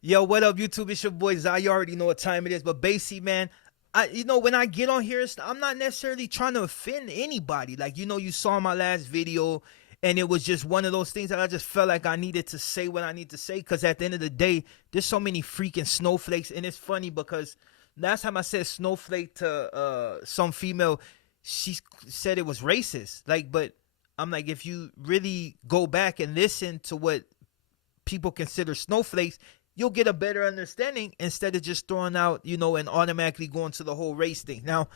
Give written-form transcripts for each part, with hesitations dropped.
Yo, what up, YouTube? It's your boy Zai. You already know what time it is. But basically, man, when I get on here, I'm not necessarily trying to offend anybody. Like, you saw my last video, and it was just one of those things that I just felt like I needed to say what I need to say. Because at the end of the day, there's so many freaking snowflakes, and it's funny because last time I said snowflake to some female, she said it was racist. Like, but I'm like, if you really go back and listen to what people consider snowflakes, you'll get a better understanding instead of just throwing out, and automatically going to the whole race thing. Now,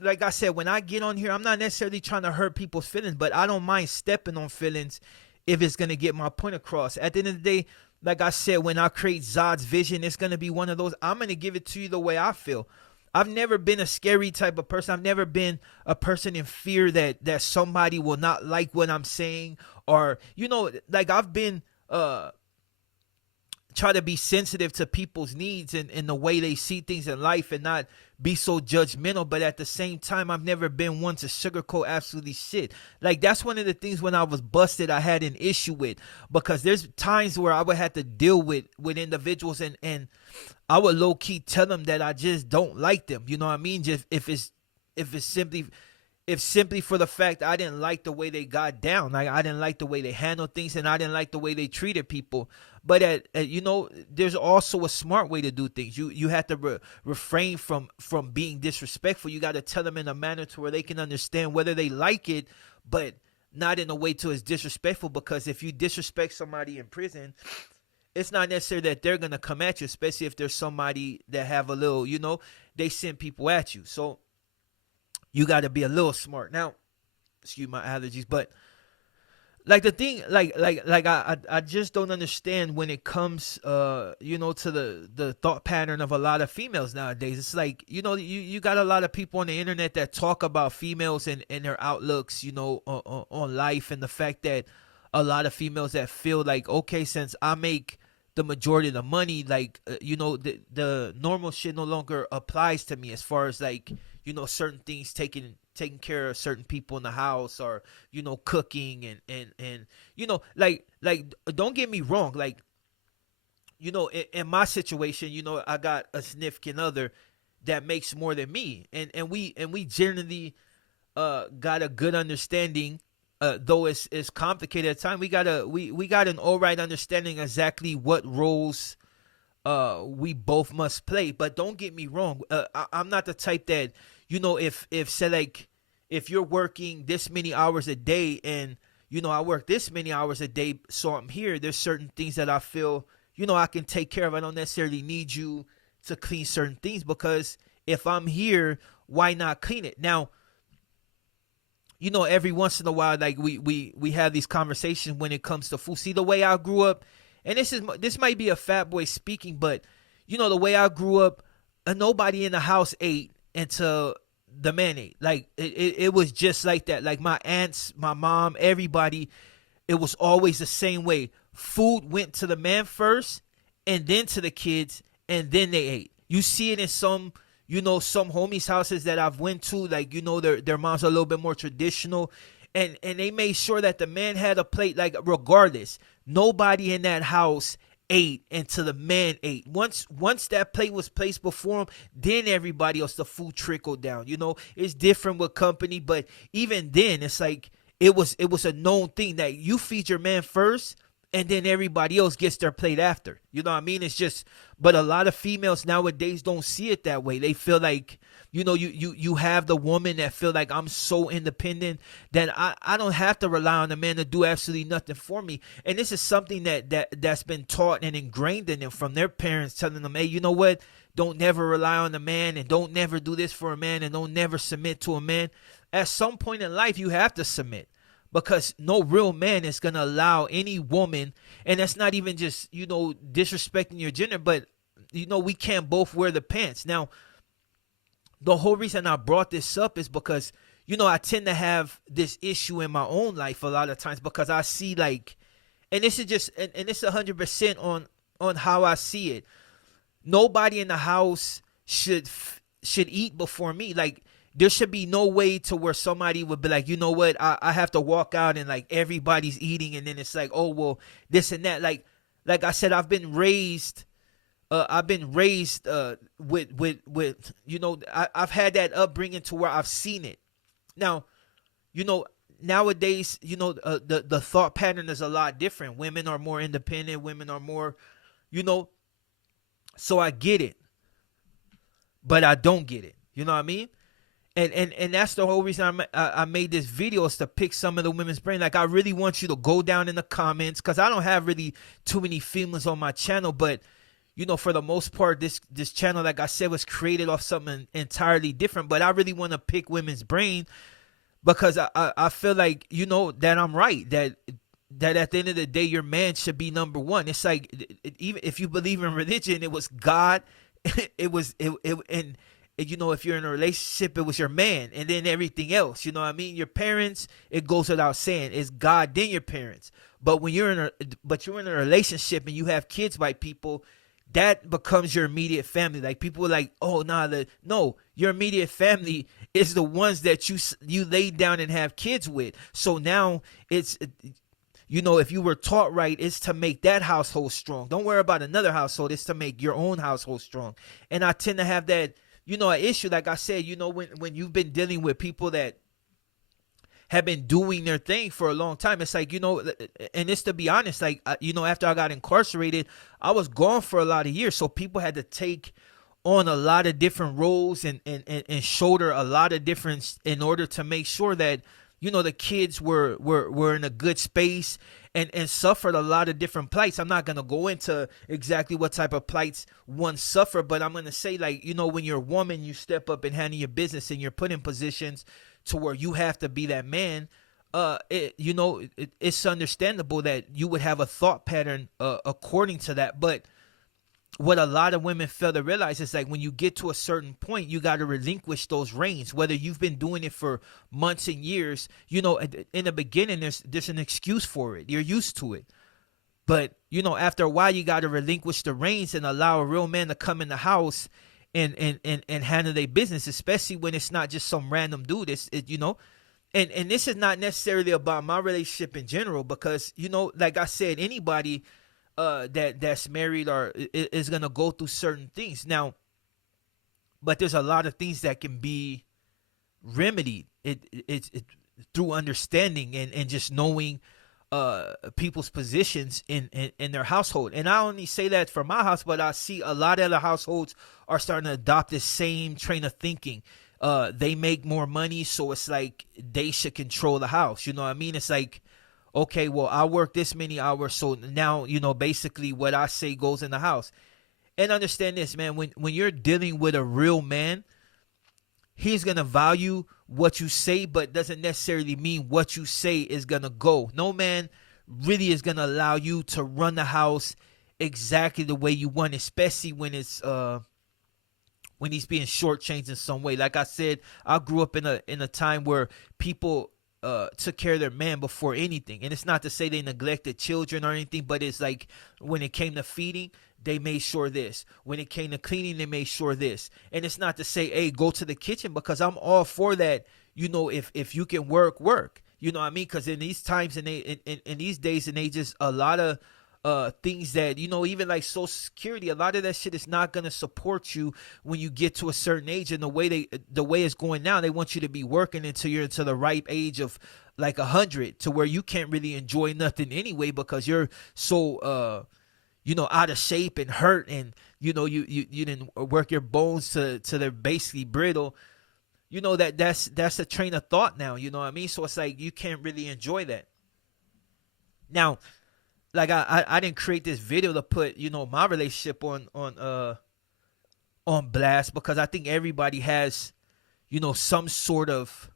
like I said, when I get on here, I'm not necessarily trying to hurt people's feelings, but I don't mind stepping on feelings if it's going to get my point across. At the end of the day, like I said, when I create Zod's vision, it's going to be one of those, I'm going to give it to you the way I feel. I've never been a scary type of person. I've never been a person in fear that somebody will not like what I'm saying, or, like I've been, try to be sensitive to people's needs and the way they see things in life and not be so judgmental. But at the same time, I've never been one to sugarcoat absolutely shit. Like, that's one of the things when I was busted I had an issue with, because there's times where I would have to deal with individuals, and I would low-key tell them that I just don't like them. You know what I mean? Just if simply for the fact I didn't like the way they got down, like I didn't like the way they handled things, and I didn't like the way they treated people. But there's also a smart way to do things. You have to refrain from being disrespectful. You got to tell them in a manner to where they can understand whether they like it, but not in a way to it's disrespectful. Because if you disrespect somebody in prison, it's not necessarily that they're gonna come at you, especially if there's somebody that have a little, they send people at you. So you got to be a little smart. Now, excuse my allergies, but like the thing, I just don't understand when it comes, to the thought pattern of a lot of females nowadays. It's like, you got a lot of people on the internet that talk about females and their outlooks, on life, and the fact that a lot of females that feel like, okay, since I make the majority of the money, like, the normal shit no longer applies to me, as far as like, certain things, taking care of certain people in the house, or cooking, and like don't get me wrong, like, in my situation, I got a significant other that makes more than me, and we generally got a good understanding, though it's complicated at times. We got an all right understanding exactly what roles we both must play. But don't get me wrong, I'm not the type that, if say, like, if you're working this many hours a day, and I work this many hours a day, so I'm here, there's certain things that I feel, I can take care of. I don't necessarily need you to clean certain things, because if I'm here, why not clean it? Now, every once in a while, like, we have these conversations when it comes to food. See, the way I grew up, and this might be a fat boy speaking, but the way I grew up, nobody in the house ate until the man ate. Like, it was just like that. Like, my aunts, my mom, everybody, it was always the same way. Food went to the man first, and then to the kids, and then they ate. You see it in some homies' houses that I've went to, like, their moms are a little bit more traditional, and they made sure that the man had a plate, like, regardless. Nobody in that house ate until the man ate. Once that plate was placed before him, then everybody else, the food trickled down. It's different with company, but even then, it's like it was a known thing that you feed your man first, and then everybody else gets their plate after. You know what I mean? It's just, but a lot of females nowadays don't see it that way. They feel like, you have the woman that feel like, I'm so independent that I don't have to rely on a man to do absolutely nothing for me. And this is something that's been taught and ingrained in them from their parents, telling them, hey, you know what? Don't never rely on a man, and don't never do this for a man, and don't never submit to a man. At some point in life, you have to submit, because no real man is going to allow any woman, and that's not even just, disrespecting your gender, but, we can't both wear the pants. Now, the whole reason I brought this up is because, I tend to have this issue in my own life a lot of times, because I see, like, and this is just, and it's 100% on how I see it. Nobody in the house should eat before me. Like, there should be no way to where somebody would be like, you know what, I have to walk out and, like, everybody's eating, and then it's like, oh, well, this and that. Like, like I said, I've been raised with I've had that upbringing to where I've seen it. Now, you know, nowadays, the thought pattern is a lot different. Women are more independent. Women are more, you know. So I get it, but I don't get it. You know what I mean? And that's the whole reason I made this video, is to pick some of the women's brain. Like, I really want you to go down in the comments, because I don't have really too many feelings on my channel, but for the most part, this channel, like I said, was created off something entirely different. But I really want to pick women's brain, because I feel like, that I'm right, that at the end of the day, your man should be number one. It's like, even if you believe in religion, it was God. And if you're in a relationship, it was your man, and then everything else. You know what I mean? Your parents, it goes without saying, it's God, then your parents. But when you're in a relationship and you have kids by people, that becomes your immediate family. Like, people are like, oh, no, your immediate family is the ones that you lay down and have kids with. So now it's, if you were taught right, it's to make that household strong. Don't worry about another household. It's to make your own household strong. And I tend to have that, an issue. Like I said, when you've been dealing with people that have been doing their thing for a long time, it's like, and it's, to be honest, like, after I got incarcerated, I was gone for a lot of years. So people had to take on a lot of different roles and shoulder a lot of different, in order to make sure that, the kids were in a good space, and suffered a lot of different plights. I'm not going to go into exactly what type of plights one suffered, but I'm going to say, like, when you're a woman, you step up and handle your business, and you're put in positions to where you have to be that man. It's understandable that you would have a thought pattern according to that. But what a lot of women fail to realize is, like, when you get to a certain point, you got to relinquish those reins. Whether you've been doing it for months and years, in the beginning, there's an excuse for it. You're used to it. But, after a while, you got to relinquish the reins and allow a real man to come in the house and handle their business, especially when it's not just some random dude. And this is not necessarily about my relationship in general, because, like I said, anybody that's married or is gonna go through certain things now, but there's a lot of things that can be remedied it through understanding and just knowing people's positions in their household. And I only say that for my house, but I see a lot of other households are starting to adopt this same train of thinking. They make more money, so it's like they should control the house. You know what I mean? It's like, okay, well, I work this many hours, so now, basically what I say goes in the house. And understand this, man, when you're dealing with a real man, he's going to value what you say, but doesn't necessarily mean what you say is going to go. No man really is going to allow you to run the house exactly the way you want, especially when it's when he's being shortchanged in some way. Like I said, I grew up in a time where people took care of their man before anything. And it's not to say they neglected children or anything, but it's like, when it came to feeding, they made sure this. When it came to cleaning, they made sure this. And it's not to say, hey, go to the kitchen, because I'm all for that. If you can work. You know what I mean? Because in these times and in these days and ages, a lot of things that, even like Social Security, a lot of that shit is not going to support you when you get to a certain age. And the way it's going now, they want you to be working until you're into the ripe age of like 100, to where you can't really enjoy nothing anyway, because you're so out of shape and hurt, and you didn't work your bones to they're basically brittle. That's a train of thought now. You know what I mean? So it's like, you can't really enjoy that. Now, like, I didn't create this video to put my relationship on blast, because I think everybody has some sort of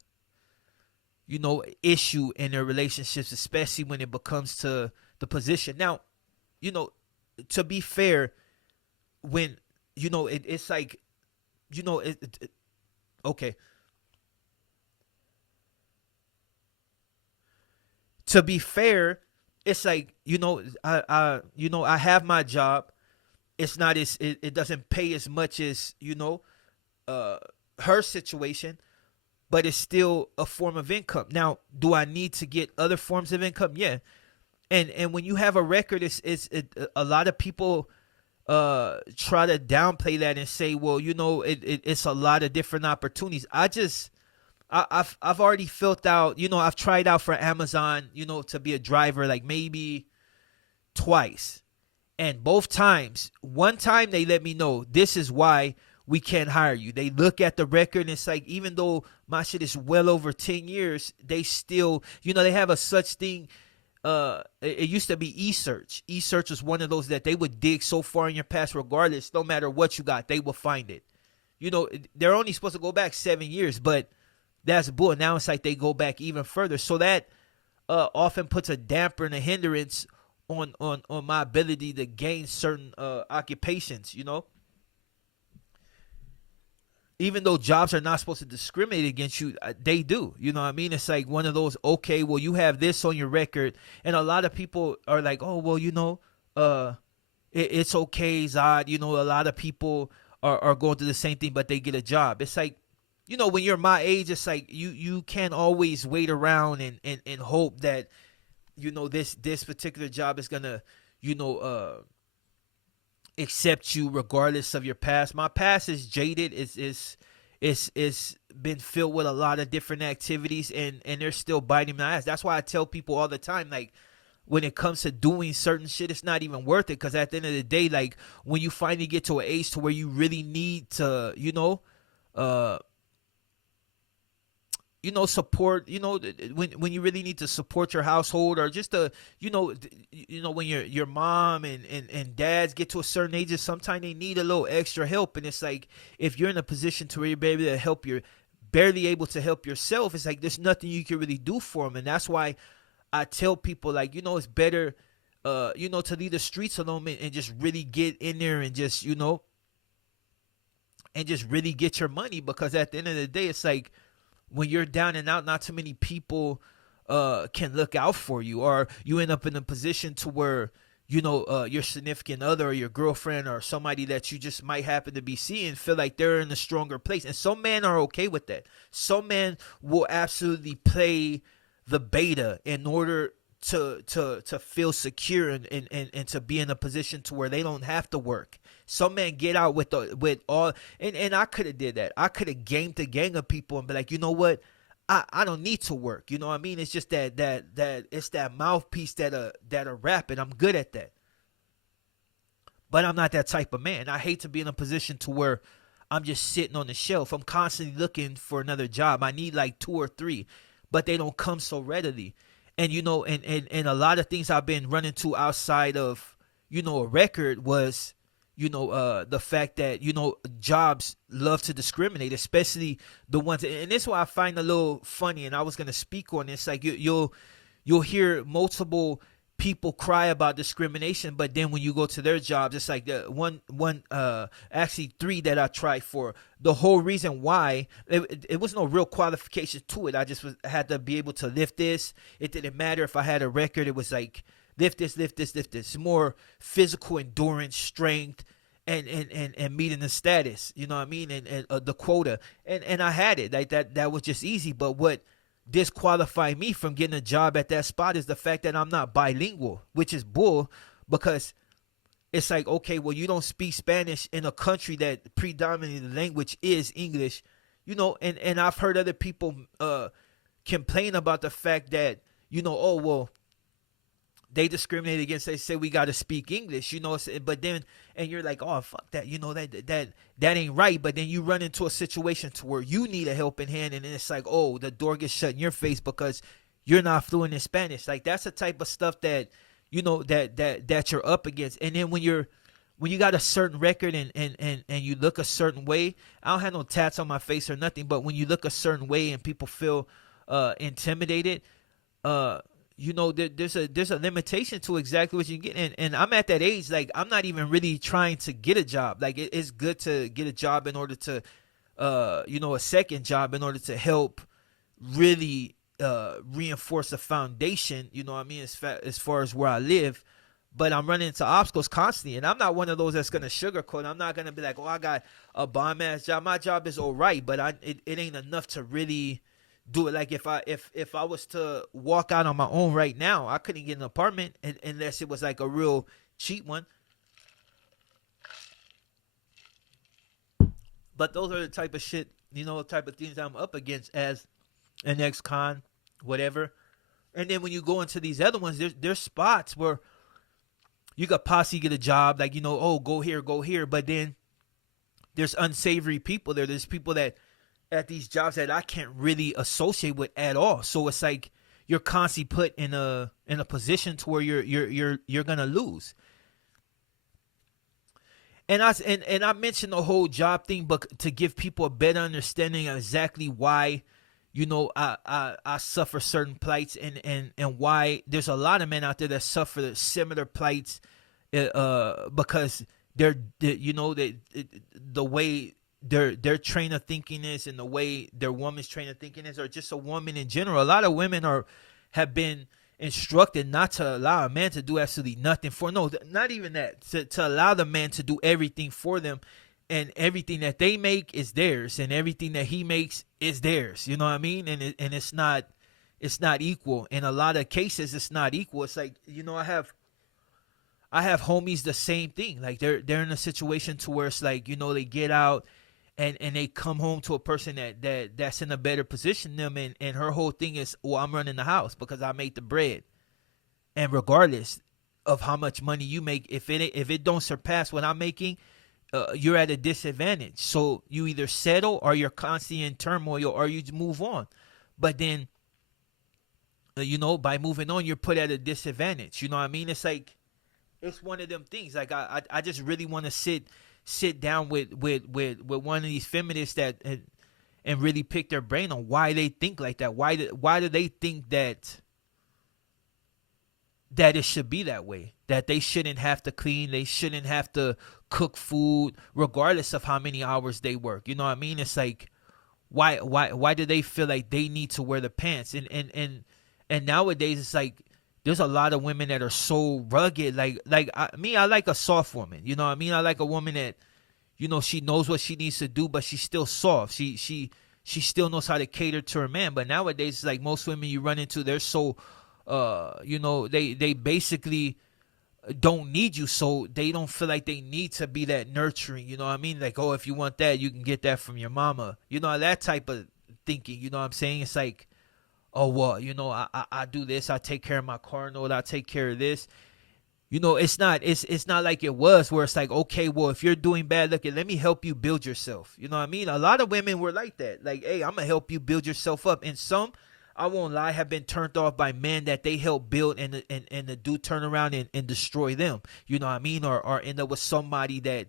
issue in their relationships, especially when it becomes to the position. Now, to be fair, when it's like, okay, to be fair, it's like, I have my job. It's not it doesn't pay as much as her situation, but it's still a form of income. Now, do I need to get other forms of income? Yeah. And when you have a record, a lot of people try to downplay that and say, well, it's a lot of different opportunities. I've already filled out, I've tried out for Amazon, to be a driver, like maybe twice. And both times, one time they let me know this is why we can't hire you. They look at the record and it's like, even though my shit is well over 10 years, they still, they have a such thing. It used to be e-search. E-search was one of those that they would dig so far in your past, regardless, no matter what you got, they will find it. They're only supposed to go back 7 years, but that's bull. Now it's like they go back even further. So that often puts a damper and a hindrance on my ability to gain certain occupations, Even though jobs are not supposed to discriminate against you, they do. You know what I mean? It's like one of those, okay, well, you have this on your record. And a lot of people are like, oh, well, it's okay, Zod. A lot of people are going through the same thing, but they get a job. It's like, when you're my age, it's like you can't always wait around and hope that, this particular job is going to, accept you regardless of your past. My past is jaded. It's been filled with a lot of different activities, and they're still biting my ass. That's why I tell people all the time, like, when it comes to doing certain shit, it's not even worth it. Because at the end of the day, like, when you finally get to an age to where you really need to, support, when you really need to support your household, or just when your mom and dads get to a certain age, sometimes they need a little extra help. And it's like, if you're in a position to where you're barely able to help yourself, it's like there's nothing you can really do for them. And that's why I tell people, like, it's better to leave the streets alone and just really get in there and just really get your money. Because at the end of the day, it's like, when you're down and out, not too many people can look out for you, or you end up in a position to where your significant other or your girlfriend or somebody that you just might happen to be seeing feel like they're in a stronger place. And some men are okay with that. Some men will absolutely play the beta in order to feel secure and to be in a position to where they don't have to work. Some men get out with all, and I could have did that. I could have gamed a gang of people and be like, you know what, I don't need to work. You know what I mean? It's just that it's that mouthpiece that'll rap, and I'm good at that. But I'm not that type of man. I hate to be in a position to where I'm just sitting on the shelf. I'm constantly looking for another job. I need like 2 or 3, but they don't come so readily. And and a lot of things I've been running to outside of a record was the fact that, jobs love to discriminate, especially the ones, and this is why I find a little funny, and I was going to speak on this, like you'll hear multiple people cry about discrimination, but then when you go to their jobs, it's like actually 3 that I tried for. The whole reason why, it was no real qualification to it. I just had to be able to lift this. It didn't matter if I had a record. It was like, lift this. More physical endurance, strength, and meeting the status. You know what I mean? And the quota. And I had it. Like that was just easy. But what disqualified me from getting a job at that spot is the fact that I'm not bilingual, which is bull, because it's like, okay, well, you don't speak Spanish in a country that predominantly the language is English, and I've heard other people complain about the fact that, oh, well, they discriminate against, they say we got to speak English, but then, and you're like, oh, fuck that, that ain't right. But then you run into a situation to where you need a helping hand, and then it's like, oh, the door gets shut in your face because you're not fluent in Spanish. Like, that's the type of stuff that, that you're up against. And then when you got a certain record and you look a certain way, I don't have no tats on my face or nothing, but when you look a certain way and people feel intimidated, there's a limitation to exactly what you can get. And I'm at that age, like, I'm not even really trying to get a job. Like, it's good to get a job in order to, a second job in order to help really reinforce the foundation, as far as where I live. But I'm running into obstacles constantly, and I'm not one of those that's gonna sugarcoat. I'm not gonna be like, oh, I got a bomb ass job. My job is all right, but it ain't enough to really do it. Like if I was to walk out on my own right now, I couldn't get an apartment unless it was like a real cheap one. But those are the type of shit, type of things I'm up against as an ex-con, whatever. And then when you go into these other ones, there's spots where you could possibly get a job, like, oh, go here. But then there's unsavory people there. There's people that at these jobs that I can't really associate with at all. So it's like you're constantly put in a position to where you're gonna lose. And I mentioned the whole job thing, but to give people a better understanding of exactly why, I suffer certain plights, and why there's a lot of men out there that suffer similar plights, because the way their train of thinking is, and the way their woman's train of thinking is, or just a woman in general. A lot of women have been instructed not to allow a man to do absolutely nothing for, no, not even that, to allow the man to do everything for them, and everything that they make is theirs, and everything that he makes is theirs. You know what I mean? And it's not equal. In a lot of cases, it's not equal. It's like, I have homies the same thing. Like they're in a situation to where it's like, they get out and they come home to a person that's in a better position than them, and her whole thing is, well, I'm running the house because I made the bread. And regardless of how much money you make, if it don't surpass what I'm making, you're at a disadvantage. So you either settle, or you're constantly in turmoil, or you move on. But then, by moving on, you're put at a disadvantage. You know what I mean? It's like, it's one of them things. Like I just really want to sit down with one of these feminists that and really pick their brain on why they think like that. Why do they think that it should be that way? That they shouldn't have to clean, they shouldn't have to cook food, regardless of how many hours they work. You know what I mean? It's like, why do they feel like they need to wear the pants? And nowadays it's like, there's a lot of women that are so rugged. I like a soft woman. You know what I mean? I like a woman that, she knows what she needs to do, but she's still soft. She still knows how to cater to her man. But nowadays, it's like most women you run into, they're so, they basically don't need you, so they don't feel like they need to be that nurturing. You know what I mean? Like, oh, if you want that, you can get that from your mama. That type of thinking. You know what I'm saying? It's like, oh, well, I do this. I take care of my car note. I take care of this. It's not like it was, where it's like, okay, well, if you're doing bad, look, let me help you build yourself. You know what I mean? A lot of women were like that. Like, hey, I'm going to help you build yourself up. And some, I won't lie, have been turned off by men that they help build, and the dude turn around and destroy them. You know what I mean? Or end up with somebody that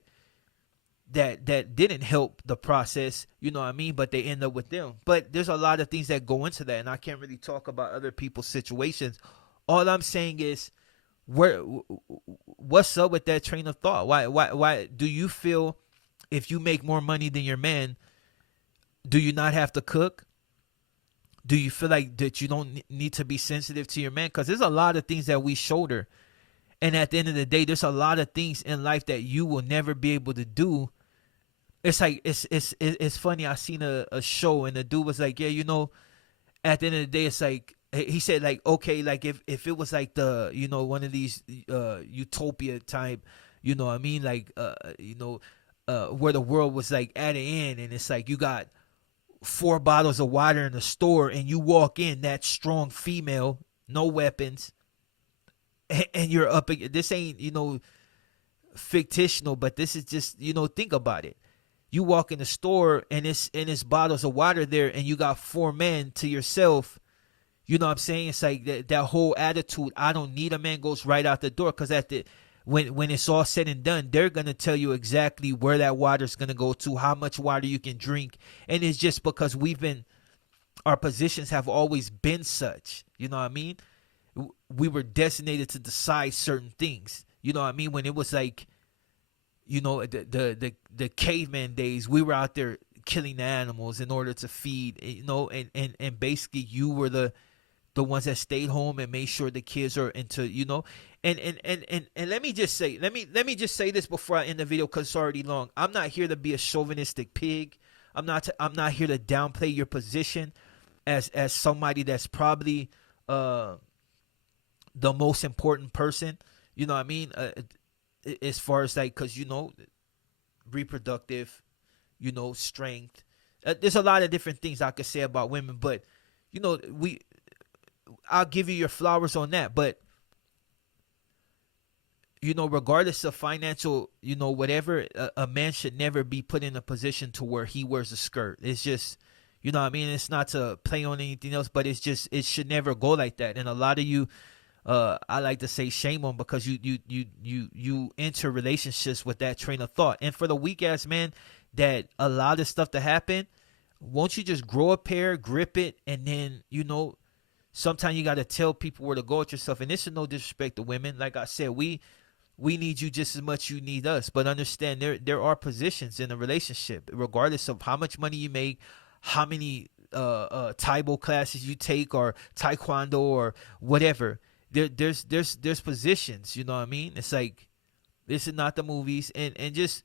didn't help the process, you know what I mean, but they end up with them. But there's a lot of things that go into that, and I can't really talk about other people's situations. All I'm saying is, what's up with that train of thought? Why do you feel if you make more money than your man, do you not have to cook? Do you feel like that you don't need to be sensitive to your man? Because there's a lot of things that we shoulder, and at the end of the day, there's a lot of things in life that you will never be able to do. It's like, it's funny. I seen a show, and the dude was like, yeah, at the end of the day, it's like, he said, like, okay, like if it was like the, one of these utopia type, you know what I mean, like where the world was like at an end, and it's like you got 4 bottles of water in the store, and you walk in, that strong female, no weapons, and you're up. This ain't fictional, but this is just, think about it. You walk in the store, and it's bottles of water there, and you got 4 men to yourself. You know what I'm saying? It's like that whole attitude, I don't need a man, goes right out the door. Because when it's all said and done, they're going to tell you exactly where that water is going to go to, how much water you can drink. And it's just because our positions have always been such. You know what I mean? We were designated to decide certain things. You know what I mean? When it was like, the caveman days, we were out there killing the animals in order to feed, and basically you were the ones that stayed home and made sure the kids are into, and let me just say this before I end the video, because it's already long. I'm not here to be a chauvinistic pig. I'm not here to downplay your position as somebody that's probably uh the most important person, you know what I mean, as far as like, because reproductive, strength. There's a lot of different things I could say about women, but we I'll give you your flowers on that. But regardless of financial, whatever, a man should never be put in a position to where he wears a skirt. It's just, what I mean. It's not to play on anything else, but it's just, it should never go like that. And a lot of you, I like to say shame on, because you enter relationships with that train of thought. And for the weak ass man that allow this stuff to happen, won't you just grow a pair, grip it, and then sometimes you got to tell people where to go with yourself. And this is no disrespect to women. Like I said, we need you just as much you need us. But understand, there are positions in a relationship, regardless of how much money you make, how many Taibo classes you take, or Taekwondo, or whatever. There's positions. You know what I mean? It's like, this is not the movies. And just,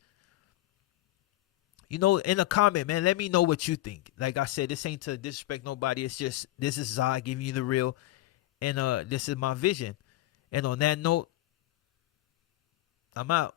in a comment, man, let me know what you think. Like I said, this ain't to disrespect nobody. It's just, this is Zai giving you the real, and this is my vision. And on that note, I'm out.